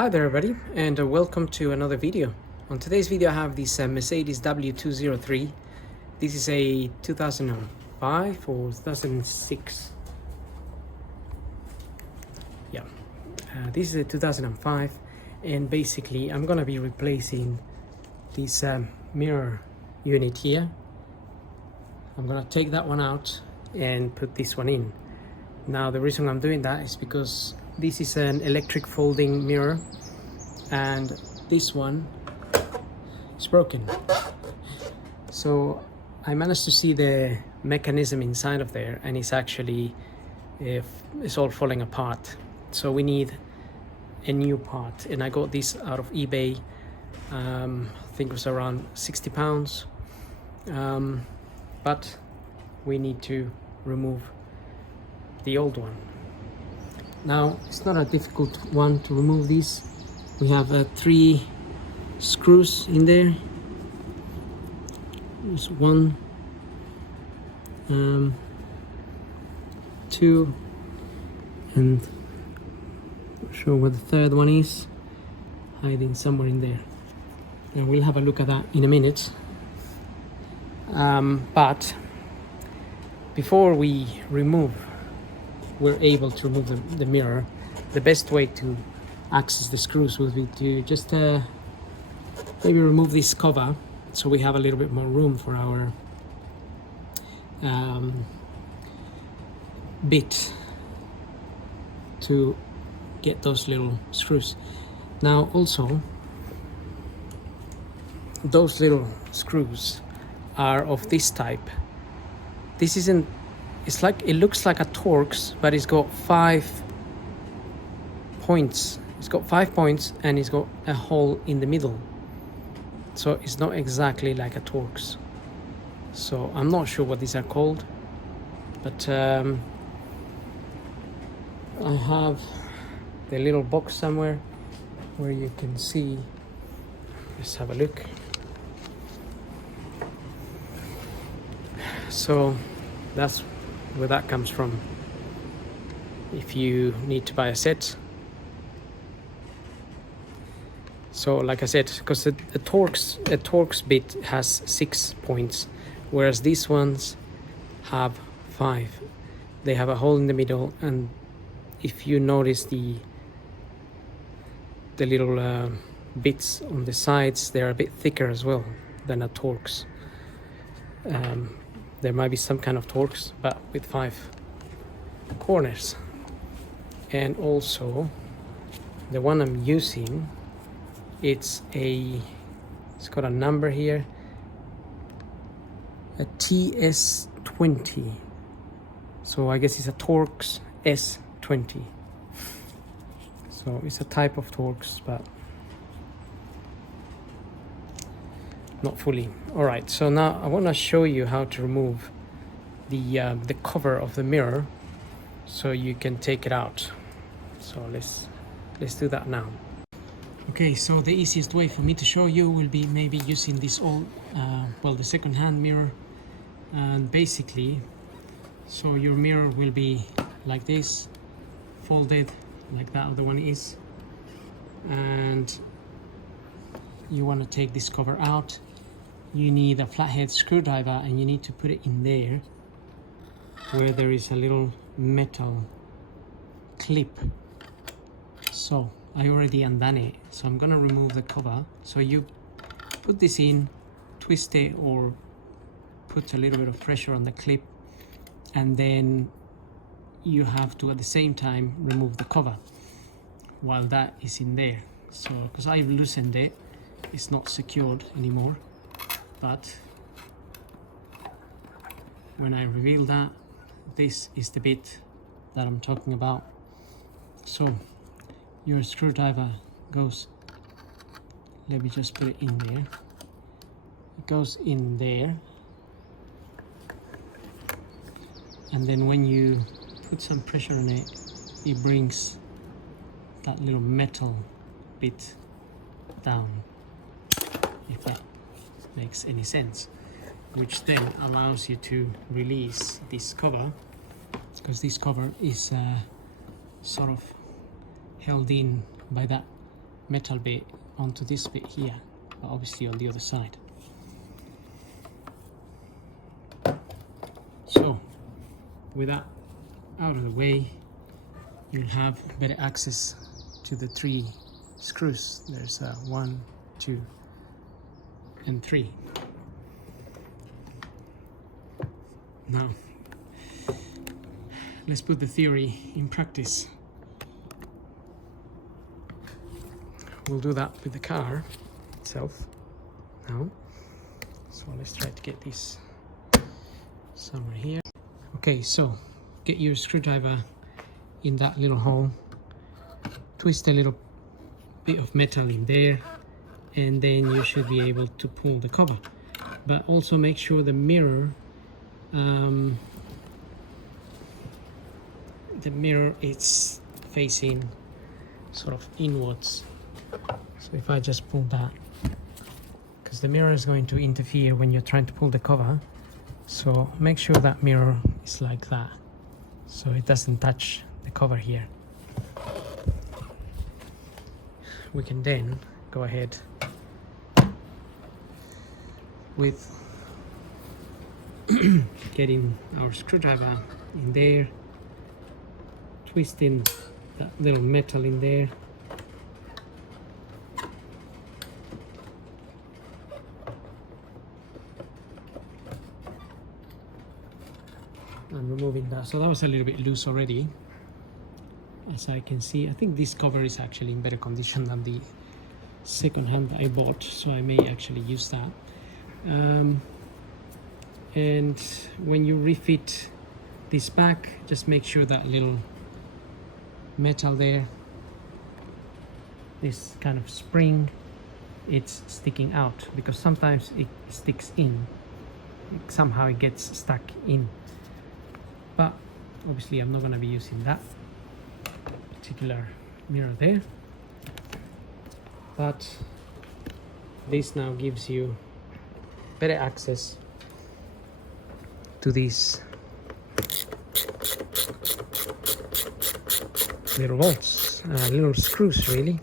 Hi there everybody, and welcome to another video. On today's video I have this Mercedes W203. This is a 2005 or 2006. Yeah, this is a 2005, and basically I'm gonna be replacing this mirror unit here. I'm gonna take that one out and put this one in. Now the reason I'm doing that is because this is an electric folding mirror and this one is broken. So I managed to see the mechanism inside of there, and it's actually it's all falling apart. So we need a new part, and I got this out of eBay. I think it was around £60, but we need to remove the old one. Now it's not a difficult one to remove these. We have 3 screws in there. There's 1, 2, and not sure where the third one is, hiding somewhere in there. And we'll have a look at that in a minute. But before we're able to remove the mirror, the best way to access the screws would be to just maybe remove this cover, so we have a little bit more room for our bit to get those little screws. Now also, those little screws are of this type. This isn't, it's like, it looks like a Torx, but it's got 5 points. It's got 5 points and it's got a hole in the middle. So it's not exactly like a Torx. So I'm not sure what these are called, but I have the little box somewhere where you can see. Let's have a look. So that's where that comes from. If you need to buy a set. So like I said, because the Torx bit has 6 points, whereas these ones have 5. They have a hole in the middle, and if you notice the little bits on the sides, they're a bit thicker as well than a Torx. There might be some kind of Torx, but with 5 corners. And also, the one I'm using, it's got a number here, a TS20. So I guess it's a Torx S20. So it's a type of Torx, but not fully. All right, so now I want to show you how to remove the cover of the mirror, so you can take it out. So let's do that now. Okay, so the easiest way for me to show you will be maybe using this old, the second-hand mirror. And basically, so your mirror will be like this, folded like that other one is, and you want to take this cover out. You need a flathead screwdriver, and you need to put it in there where there is a little metal clip. So I already undone it, so I'm gonna remove the cover. So you put this in, twist it, or put a little bit of pressure on the clip, and then you have to at the same time remove the cover while that is in there. So because I loosened it, it's not secured anymore, but when I reveal that, this is the bit that I'm talking about. So your screwdriver goes, let me just put it in there. It goes in there, and then when you put some pressure on it, it brings that little metal bit down, if that makes any sense, which then allows you to release this cover, because this cover is sort of held in by that metal bit onto this bit here, but obviously on the other side. So with that out of the way, you'll have better access to the 3 screws. There's 1, 2, and 3. Now let's put the theory in practice. We'll do that with the car itself now. So let's try to get this somewhere here. Okay, so get your screwdriver in that little hole, twist a little bit of metal in there, and then you should be able to pull the cover. But also make sure the mirror is facing sort of inwards. So if I just pull that, because the mirror is going to interfere when you're trying to pull the cover, so make sure that mirror is like that, so it doesn't touch the cover here. We can then go ahead with getting our screwdriver in there, twisting that little metal in there, and removing that. So that was a little bit loose already, as I can see. I think this cover is actually in better condition than the second hand that I bought, so I may actually use that. And when you refit this back, just make sure that little metal there, this kind of spring, it's sticking out, because sometimes it sticks in, somehow it gets stuck in. But obviously I'm not going to be using that particular mirror there, but this now gives you better access to these little bolts, little screws really.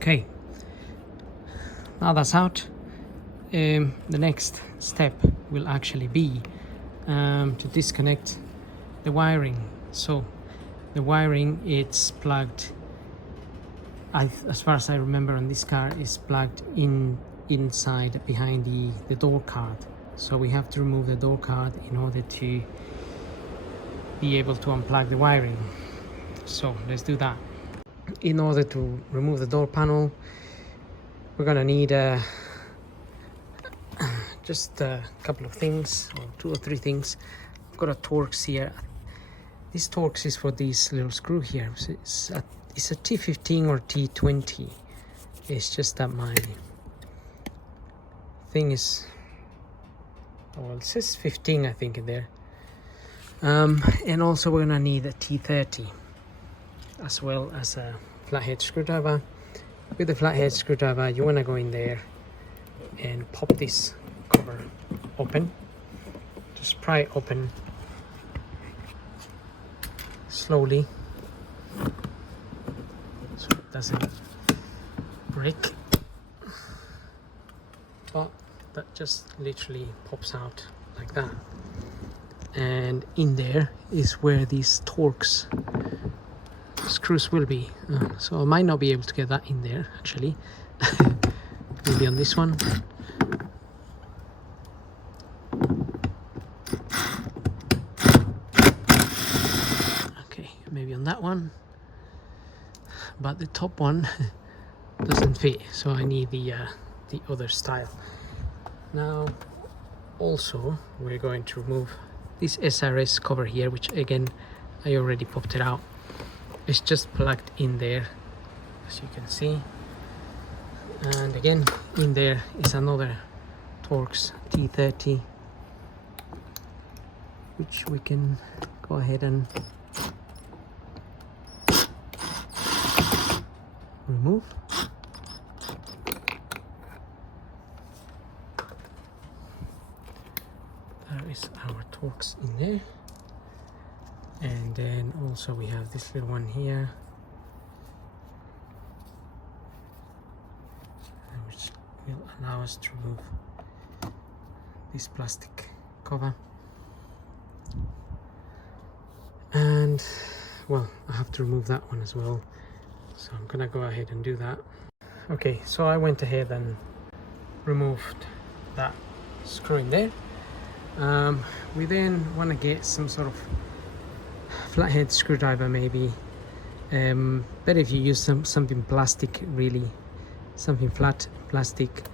Okay, now that's out. The next step will actually be to disconnect the wiring. So the wiring, it's plugged, as far as I remember on this car, is plugged inside behind the door card. So we have to remove the door card in order to be able to unplug the wiring. So let's do that. In order to remove the door panel, we're gonna need just a couple of things, or 2 or 3 things. I've got a Torx here. This Torx is for this little screw here. It's a T15 or T20. It's just that my thing is, well, it says 15 I think in there. And also we're gonna need a T30, as well as a flathead screwdriver. With the flathead screwdriver, you want to go in there and pop this cover open. Just pry it open slowly so it doesn't break. But that just literally pops out like that. And in there is where these Torx screws will be. So I might not be able to get that in there actually. Maybe on this one. Okay, maybe on that one. But the top one doesn't fit, so I need the other style. Now also we're going to remove this SRS cover here, which again I already popped it out. It's just plugged in there, as you can see. And again, in there is another Torx T30, which we can go ahead and remove. There is our Torx in there. And then also we have this little one here, which will allow us to remove this plastic cover. And well, I have to remove that one as well, so I'm gonna go ahead and do that. Okay, so I went ahead and removed that screw in there. We then want to get some sort of flathead screwdriver, maybe. Better if you use something plastic, really, something flat plastic.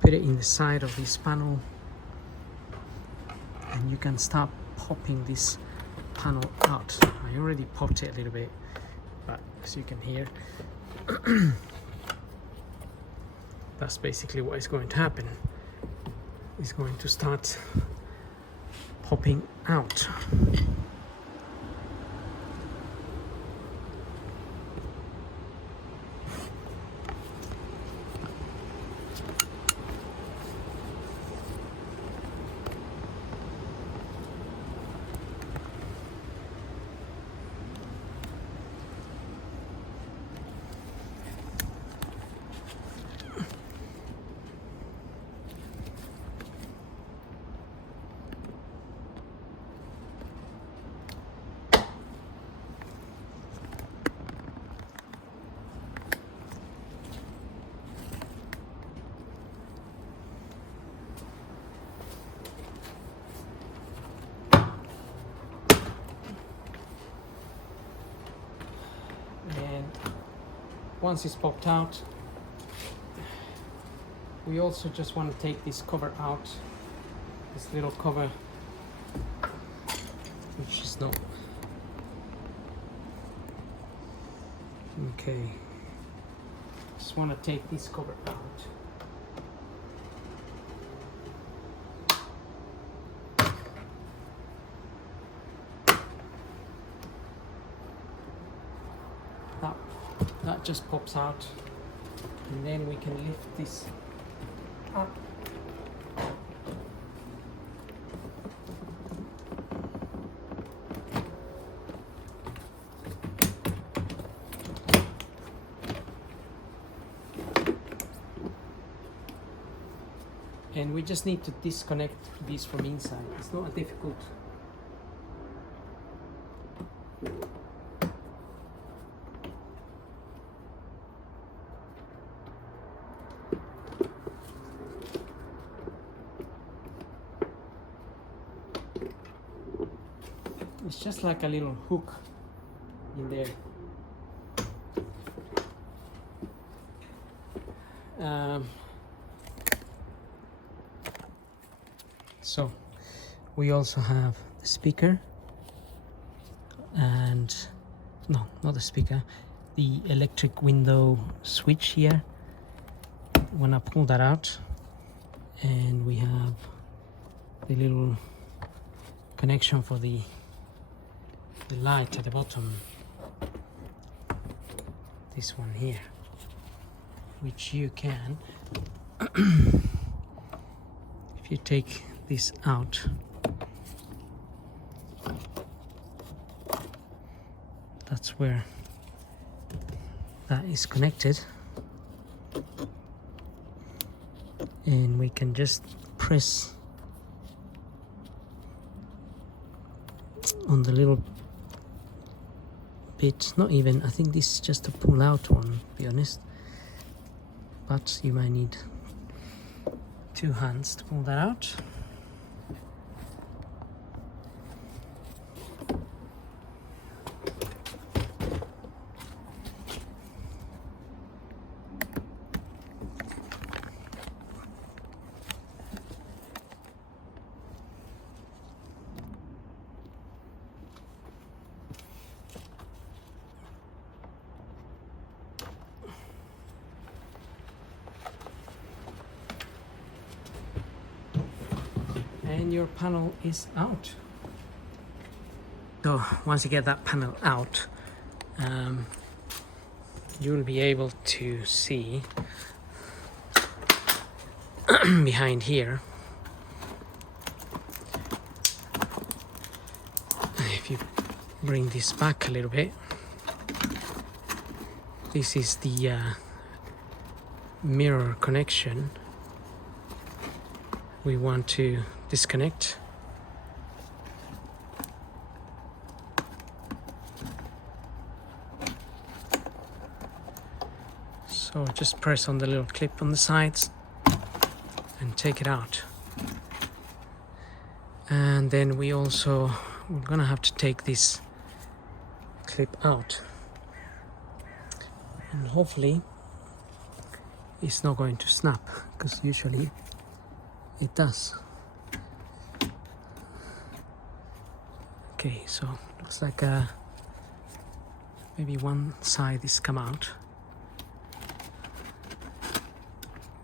Put it in the side of this panel, and you can start popping this panel out. I already popped it a little bit, but as you can hear, that's basically what is going to happen. It's going to start popping out. Once it's popped out, we also just want to take this cover out, this little cover, which is not okay. Just want to take this cover out. That just pops out, and then we can lift this up. And we just need to disconnect this from inside. It's not difficult. It's just like a little hook in there. So we also have the speaker, and no, not the speaker, the electric window switch here. When I pull that out, and we have the little connection for the light at the bottom, this one here, which you can if you take this out, that's where that is connected, and we can just press on the little bit. Not even, I think this is just a pull out one, to be honest, but you might need 2 hands to pull that out. and your panel is out. So once you get that panel out, you'll be able to see behind here. If you bring this back a little bit, this is the mirror connection we want to disconnect. So just press on the little clip on the sides and take it out. And then we're gonna have to take this clip out, and hopefully it's not going to snap, because usually it does. Okay, so looks like maybe one side is come out,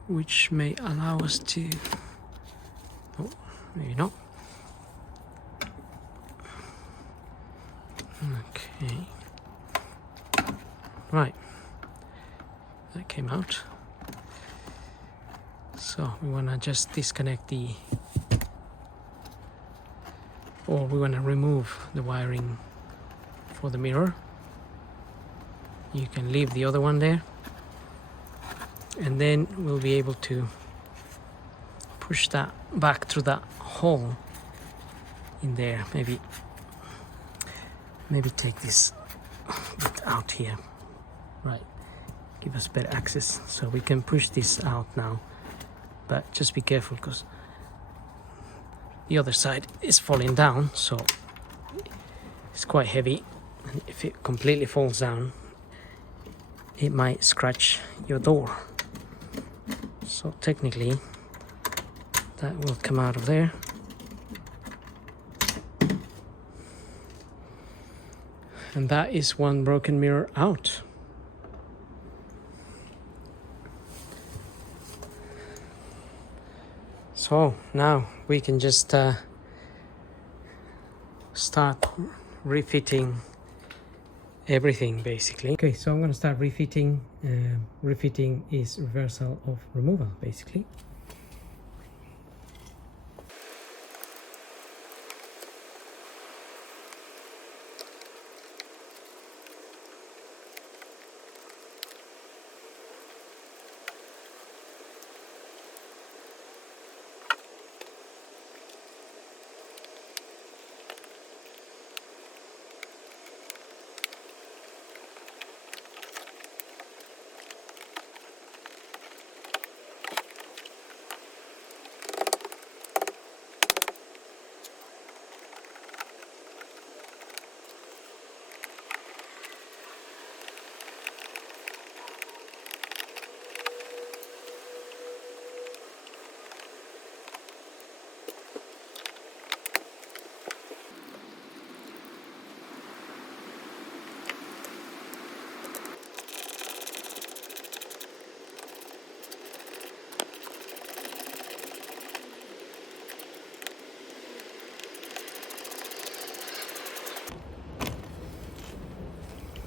which may allow us to, oh, maybe not. Okay, right, that came out. So we want to just disconnect or we want to remove the wiring for the mirror. You can leave the other one there, and then we'll be able to push that back through that hole in there. Maybe take this bit out here, right, give us better access, so we can push this out now. But just be careful, because the other side is falling down, so it's quite heavy, and if it completely falls down, it might scratch your door. So technically that will come out of there. And that is one broken mirror out. So now we can just start refitting everything, basically. Okay, so I'm going to start refitting. Refitting is reversal of removal, basically.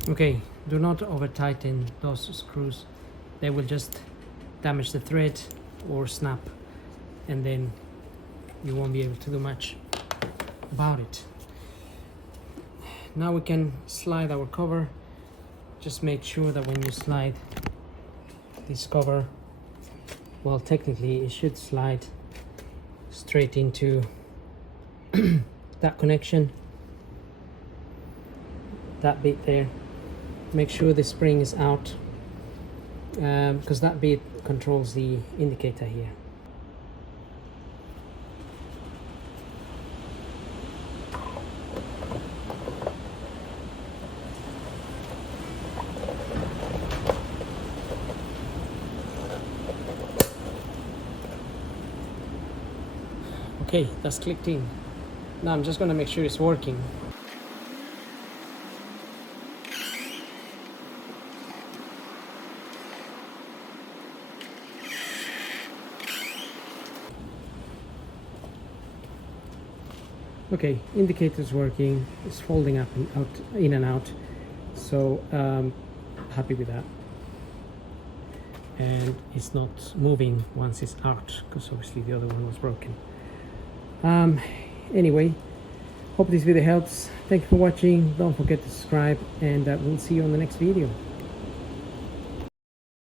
Okay, do not over tighten those screws. They will just damage the thread or snap, and then you won't be able to do much about it. Now we can slide our cover. Just make sure that when you slide this cover, well, technically it should slide straight into that connection, that bit there. Make sure the spring is out, because that bit controls the indicator here. Okay, that's clicked in. Now I'm just going to make sure it's working. Okay, indicator's working, it's folding up and out, in and out, so happy with that. And it's not moving once it's out, because obviously the other one was broken. Anyway, hope this video helps. Thank you for watching. Don't forget to subscribe, and we'll see you on the next video.